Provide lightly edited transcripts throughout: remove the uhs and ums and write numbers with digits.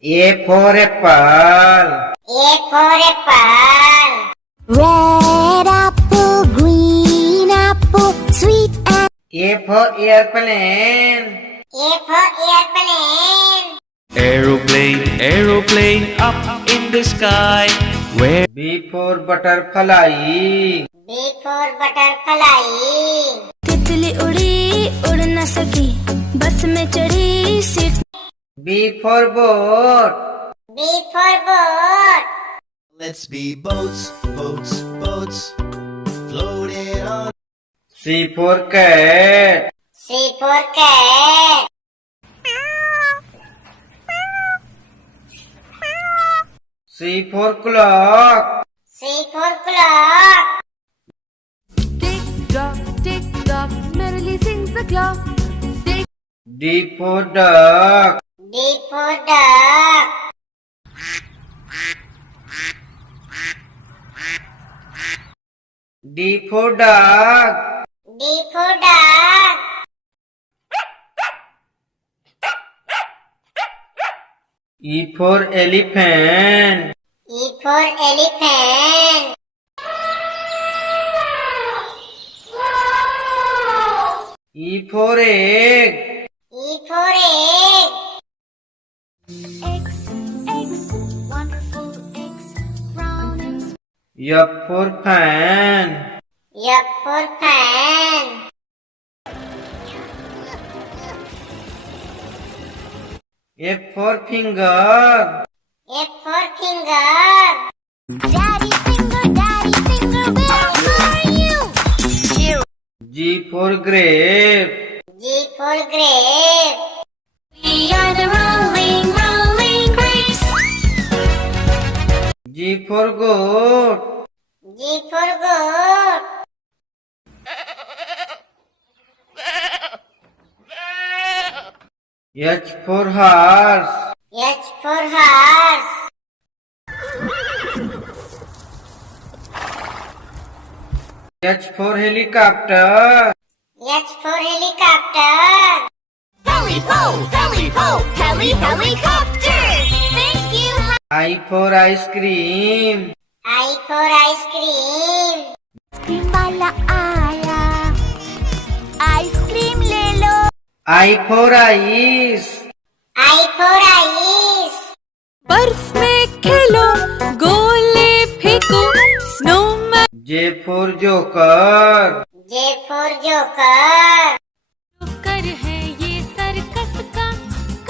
A for apple. A for apple. Red apple, green apple, sweet apple. A for airplane. A for airplane. Aeroplane, aeroplane up in the sky. Where? B for butterfly. B for butterfly. तितली उड़ी उड़ न सकी बस में चढ़ी seat B for boat. B for boat. Let's be boats, boats, boats, floating on. C for cat. C for cat. C for clock. C for clock. Tick tock, merrily sings the clock. Tick D for duck. D for duck. D for dog. D for dog. E for elephant. E for elephant. E for egg. E for egg. Eggs, eggs, wonderful eggs, brown and F for fan. F for fan. F for finger. F for finger. Daddy finger, where are you? G for grape. G for grape. We are the rolling, rolling grapes. G for goat. G for goat. H for horse. H for horse. H for helicopter. H for helicopter. Helicopter. Thank you. I for ice cream. I for ice cream. Ice cream वाला आया ice cream ले लो I for ice. I for ice. बर्फ में खेलो, गोले फेंको, snowman J for joker. J for joker. कर है ये सर्कस का,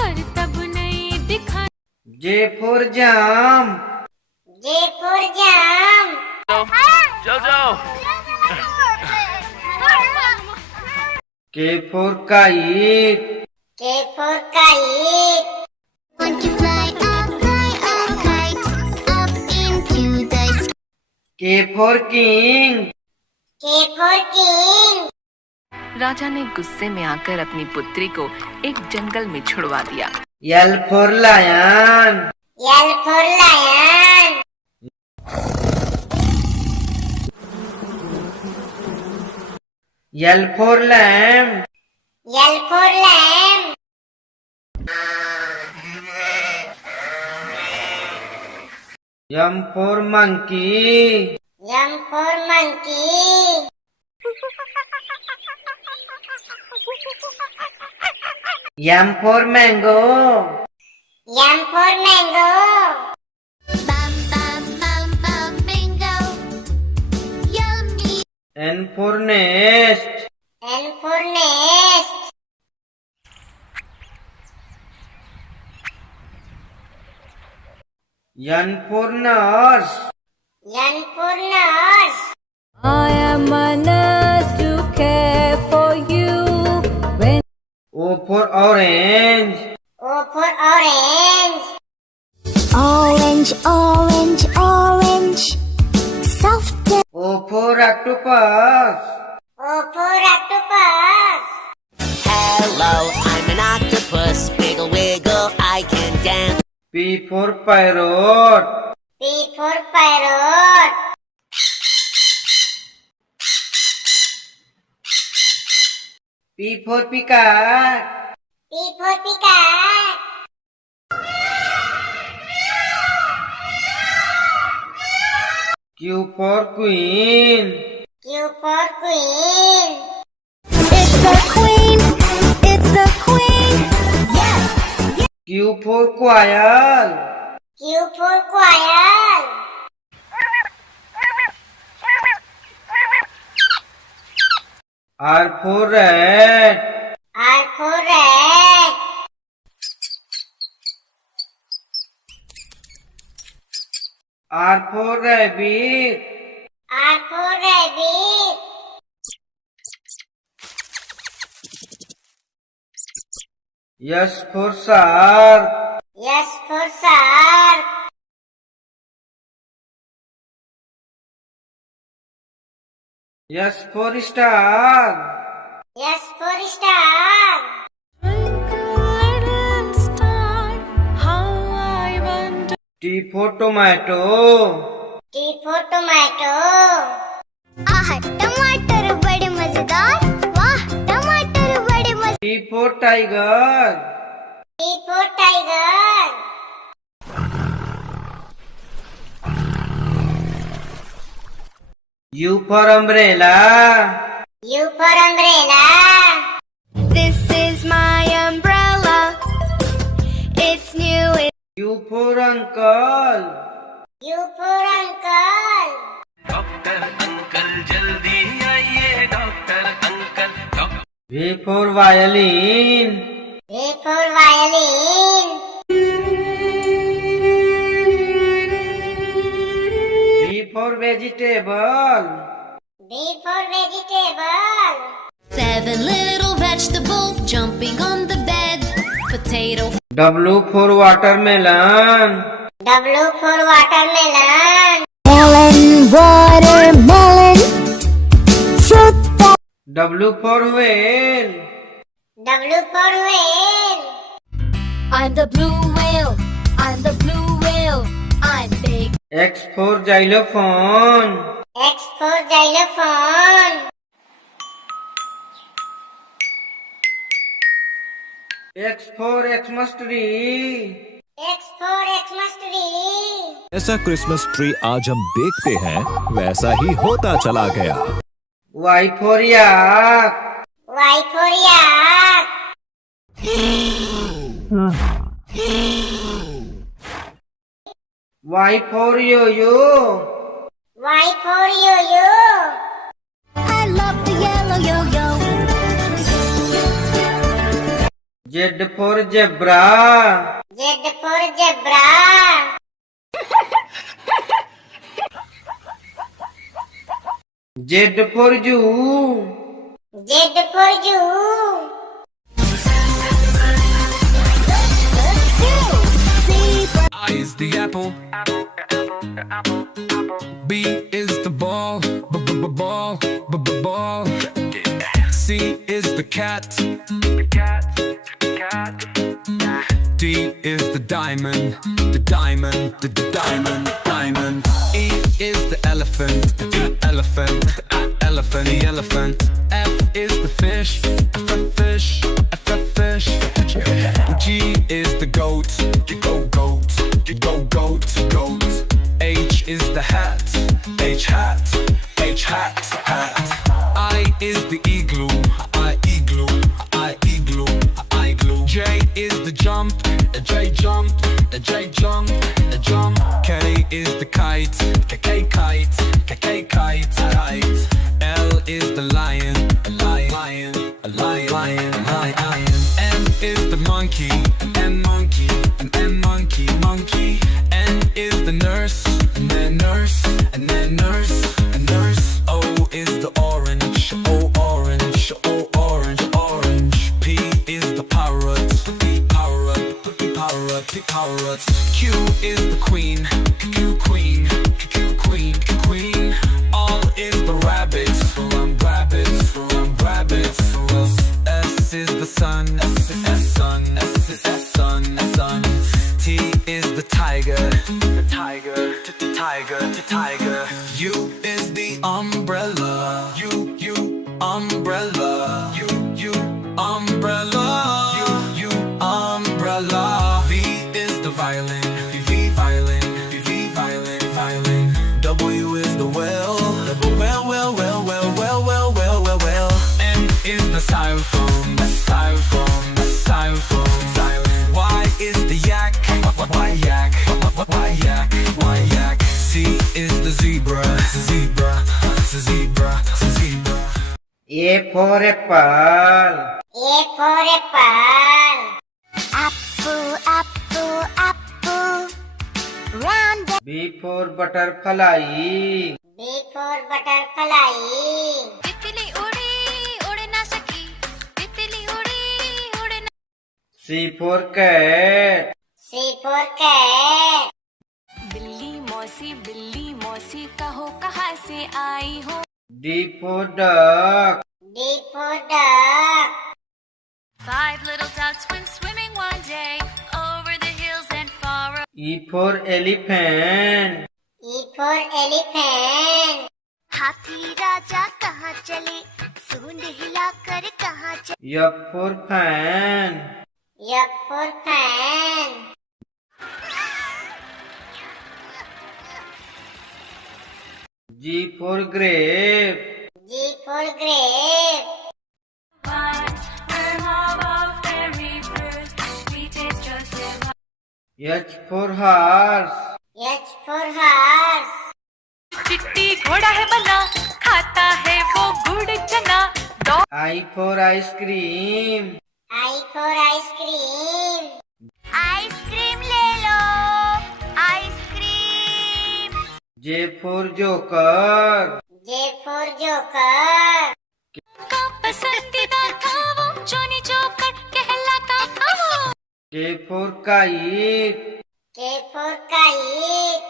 कर तब नहीं दिखा. J for jam. J for jam. K for kite. K for kite. Want to fly a kite up into the sky. K for king. K for king. राजा ने गुस्से में आकर अपनी पुत्री को एक जंगल में छुड़वा दिया. L for lion. L for lion. L for lamb. L for lamb. M for monkey. M for monkey. M for mango. M for mango. Bam bam bam bam bingo. Yummy. N for nest. N for nest. N for nurse. N for nurse. I am a nurse to care for you. When O for orange. O for orange. Orange, orange, orange. Soft. O for octopus. O for octopus. Hello, I'm an octopus. Wiggle, wiggle, I can dance. P for parrot. P for parrot. P for peacock. P for peacock. Q for queen. Q for queen. It's a queen. It's a queen. Yes. Q for quail. Q for quail. R for rat. R for rat. R for rabbit. R for rabbit. S for shark. S for shark. S for star. S for star. T for tomato. T for tomato. आह टमाटर बड़े मजेदार वाह टमाटर बड़े मजेदार T for tiger. T for tiger. U for umbrella. U for umbrella. This is my umbrella. It's new. U for uncle. U for uncle. V for violin. V for violin. V for vegetable. V for vegetable. 7 little vegetables jumping on the bed. Potato. W for watermelon. W for watermelon. Melon, watermelon. Fruit. W for whale. W for whale. I'm the blue whale. I'm the blue whale. I'm big. X for xylophone. X for xylophone. X for Xmas tree. X for Xmas tree. जैसा Christmas tree आज हम देखते हैं वैसा ही होता चला गया। Y for yak. Y for yak. Y for yo-yo. Y for yo-yo. I love the yellow yo-yo. Z for zebra. Z for zebra. Z for zoo. Z for zoo. I is the apple. B is the ball. Ball. Ball. C is the cat. D is the diamond. The diamond. The diamond. Diamond. E is the elephant. The elephant. Elephant. The elephant. F is the fish. Fish. Fish. G is the goat. Goat. Goat. H is the hat. Hat. I is the igloo. Igloo. J is the jump. Jump. K is the kite. Kite. L is the lion. Lion. M is the monkey. Monkey. N is the nurse. Nurse. O is the orange. Orange. P is the parrot. Parrot. Q is the queen. Queen. R is the rabbit. Rabbits. S is the sun. Sun. T is the tiger. Tiger. U is the umbrella. Umbrella. U umbrella. Umbrella. V is the violin. Violin. W is styrofoam, styrofoam, styrofoam. Y is the yak, why yak, why yak, why yak. Z is the zebra, zebra, zebra, zebra. A for apple. A for apple. Apple, apple, apple. Round B for butterfly. B for butterfly. तितली उड़ी उड़ ना सकी तितली उड़ी उड़ ना C for cat. C for cat. बिल्ली मौसी कहो कहाँ से आई हो. D for duck. D for duck. 5 little ducks went swimming one day over the hills and far. E for elephant. E for elephant. हाथी राजा कहाँ चले सूंड हिलाकर कहाँ चले. F for fan. F for fan. G for grape. G for grape. H for horse. H for horse. चिट्टी घोड़ा है बना खाता है वो गुड़ चना. I for ice cream. I for ice cream. Ice cream ले लो ice cream. J for joker. J for joker. का पसंदीदा था वो जॉनी जोकर कहलाता था वो. K for kite. K for kite.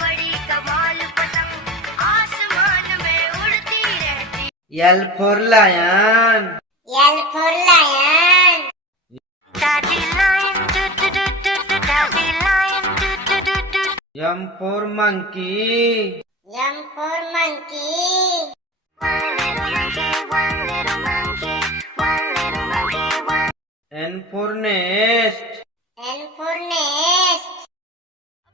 बड़ी कमाल पतंग आसमान में उड़ती रहती. L for lion. L for lion. Daddy lion do do do do do. Daddy lion do do do do. M for monkey. M for monkey. One little monkey, one little monkey, one little monkey, one. N for nest. N for nest.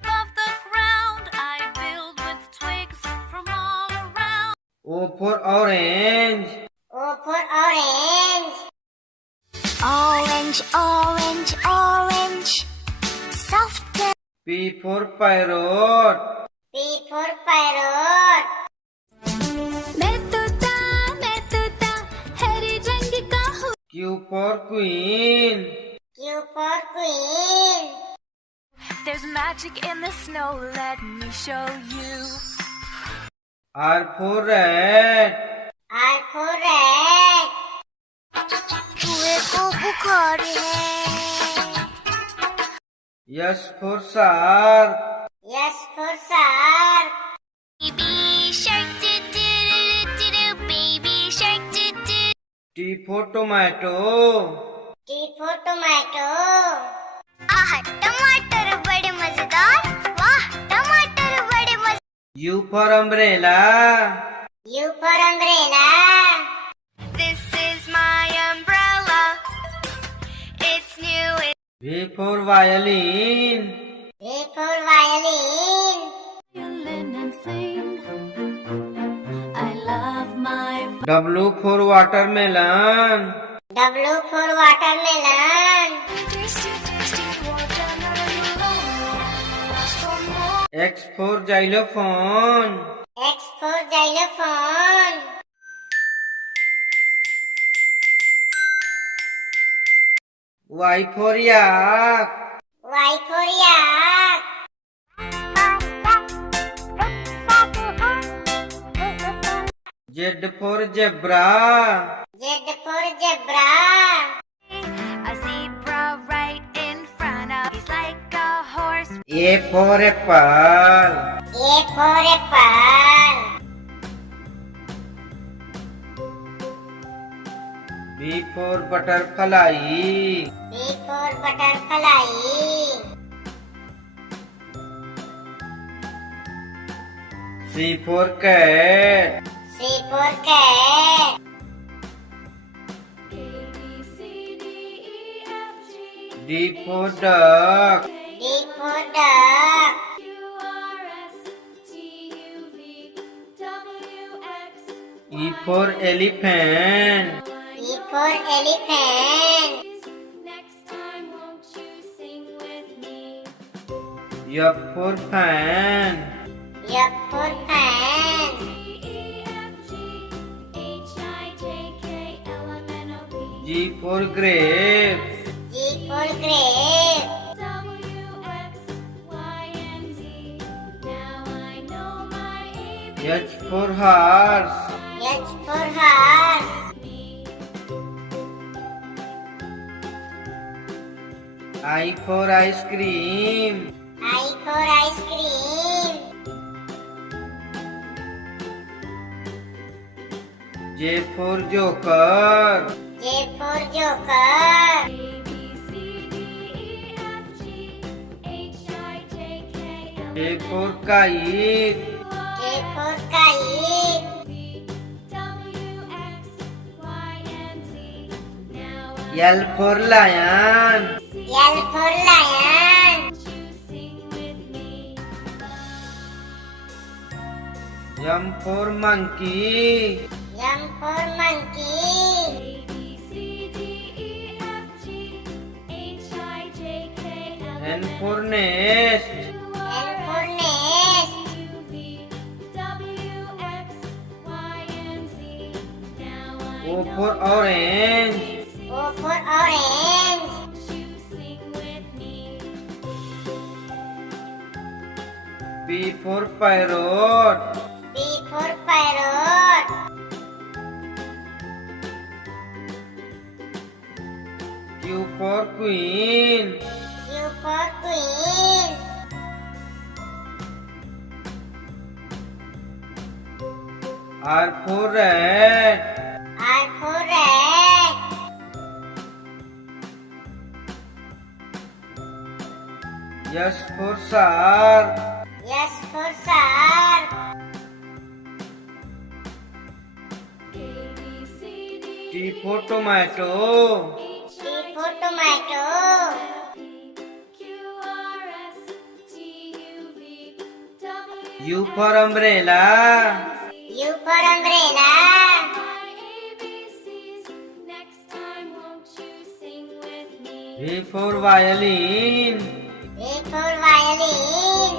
Above the ground I build with twigs from all around. O for orange. O for orange. Orange, orange, orange. Soft. P for parrot. P for parrot. मैं तोता हरे रंग का हूँ. Q for queen. Q for queen. There's magic in the snow, let me show you. R for rat. R for rat. चूहे को बुखार है. S for shark. S for shark. Baby shark do do do do do. Baby shark do do. T for tomato. T for tomato. आह टमाटर बड़े मजेदार. वाह टमाटर बड़े मजेदार. U for umbrella. U for umbrella. This is my umbrella. It's new. V for violin. V for violin. And sing. I love my W for watermelon. W for watermelon. X for xylophone. X for xylophone. Y for yak. Y for yak. Z for zebra. Z for zebra. a zebra right in front of. He's like a horse. A for apple. A for apple. B for butterfly. B for butterfly. C for cat. C for cat. D for duck. D for duck. E for elephant. E for elephant. F for fan. F for fan. G for grape. G for grape. H for horse. H for horse. I for ice cream. I for ice cream. J for joker. J for joker. K for kite. K for kite. L for lion. L for lion. M for monkey. M for monkey. N for nest. N for nest. O for orange. O for orange. P for parrot. P for parrot. Q for queen. Q for queen. R for rat. R for rat. S for shark. S for shark. T for tomato. T for tomato. U for umbrella. U for umbrella. V for violin. V for violin.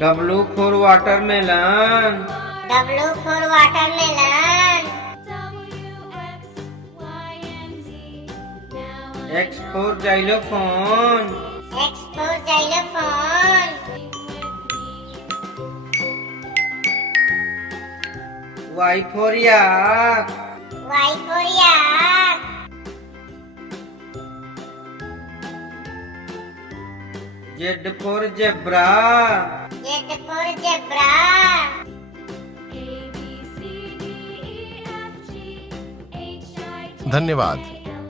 W for watermelon. W for watermelon. X for xylophone. X for xylophone. Y for yak. Y for yak. Z for zebra. Z for zebra. धन्यवाद।